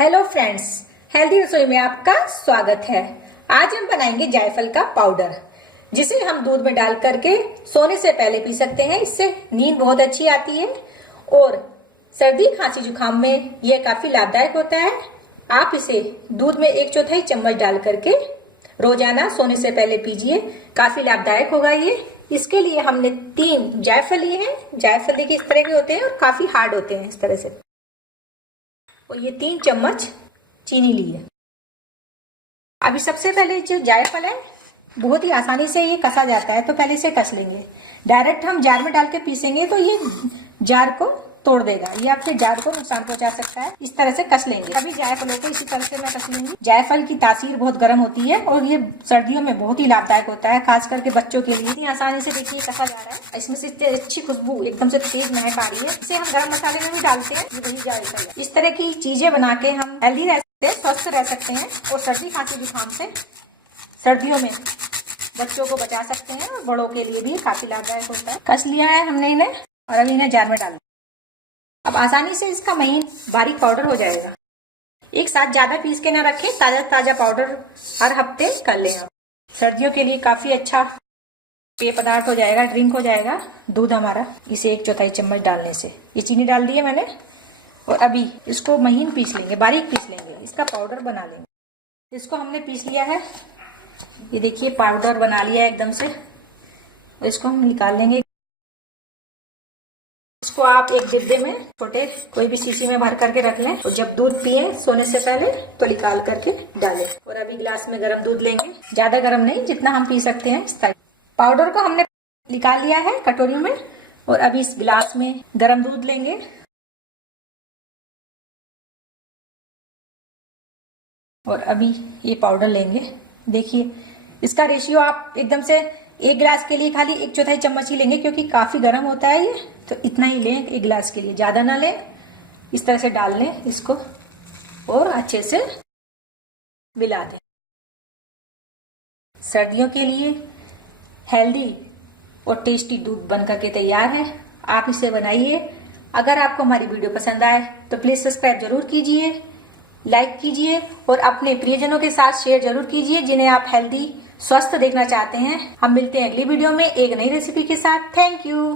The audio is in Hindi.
हेलो फ्रेंड्स, हेल्दी रसोई में आपका स्वागत है। आज हम बनाएंगे जायफल का पाउडर, जिसे हम दूध में डाल करके सोने से पहले पी सकते हैं। इससे नींद बहुत अच्छी आती है और सर्दी खांसी जुकाम में यह काफी लाभदायक होता है। आप इसे दूध में 1/4 चम्मच डाल करके रोजाना सोने से पहले पीजिए, काफी लाभदायक होगा ये। इसके लिए हमने 3 जायफल लिए हैं। जायफल देखिए इस तरह के होते हैं और काफी हार्ड होते हैं इस तरह से। और ये 3 चम्मच चीनी ली है। अभी सबसे पहले जो जायफल है बहुत ही आसानी से ये कसा जाता है, तो पहले इसे कस लेंगे। डायरेक्ट हम जार में डाल के पीसेंगे तो ये जार को तोड़ देगा या फिर जार को नुकसान पहुंचा सकता है। इस तरह से कस लेंगे। अभी जायफलों को इसी तरह से मैं कस लूंगी। जायफल की तासीर बहुत गर्म होती है और ये सर्दियों में बहुत ही लाभदायक होता है, खास करके बच्चों के लिए। इतनी आसानी से देखिए कसा जा रहा है। इसमें से इतनी अच्छी खुशबू, एकदम से तेज महक आ रही है। इसे हम गर्म मसाले में भी डालते हैं। ये वही जायफल है। इस तरह की चीजें बना के हम हेल्दी रह सकते हैं, स्वस्थ रह सकते हैं और सर्दी खांसी जुकाम से सर्दियों में बच्चों को बचा सकते हैं और बड़ों के लिए भी काफी लाभदायक होता है। कस लिया है हमने इन्हें और अभी इन्हें जार में डाल। अब आसानी से इसका महीन बारीक पाउडर हो जाएगा। एक साथ ज्यादा पीस के ना रखें, ताजा ताजा पाउडर हर हफ्ते कर लें। सर्दियों के लिए काफी अच्छा पेय पदार्थ हो जाएगा, ड्रिंक हो जाएगा दूध हमारा, इसे 1/4 चम्मच डालने से। ये चीनी डाल दी है मैंने और अभी इसको महीन पीस लेंगे, बारीक पीस लेंगे, इसका पाउडर बना लेंगे। इसको हमने पीस लिया है, ये देखिए पाउडर बना लिया है एकदम से। इसको हम निकाल लेंगे। इसको आप एक डिब्बे में, छोटे कोई भी शीशी में भर करके रख लें और जब दूध पिए सोने से पहले तो निकाल करके डालें। और अभी गिलास में गर्म दूध लेंगे, ज्यादा गर्म नहीं, जितना हम पी सकते हैं इस तरह। पाउडर को हमने निकाल लिया है कटोरी में और अभी इस गिलास में गर्म दूध लेंगे और अभी ये पाउडर लेंगे। देखिए इसका रेशियो आप एकदम से एक गिलास के लिए खाली 1/4 चम्मच ही लेंगे, क्योंकि काफी गर्म होता है ये, तो इतना ही लें एक गिलास के लिए, ज्यादा ना लें। इस तरह से डाल लें इसको और अच्छे से मिला दें। सर्दियों के लिए हेल्दी और टेस्टी दूध बनकर के तैयार है। आप इसे बनाइए। अगर आपको हमारी वीडियो पसंद आए तो प्लीज सब्सक्राइब जरूर कीजिए, लाइक कीजिए और अपने प्रियजनों के साथ शेयर जरूर कीजिए जिन्हें आप हेल्दी स्वस्थ देखना चाहते हैं। हम मिलते हैं अगली वीडियो में एक नई रेसिपी के साथ। Thank you.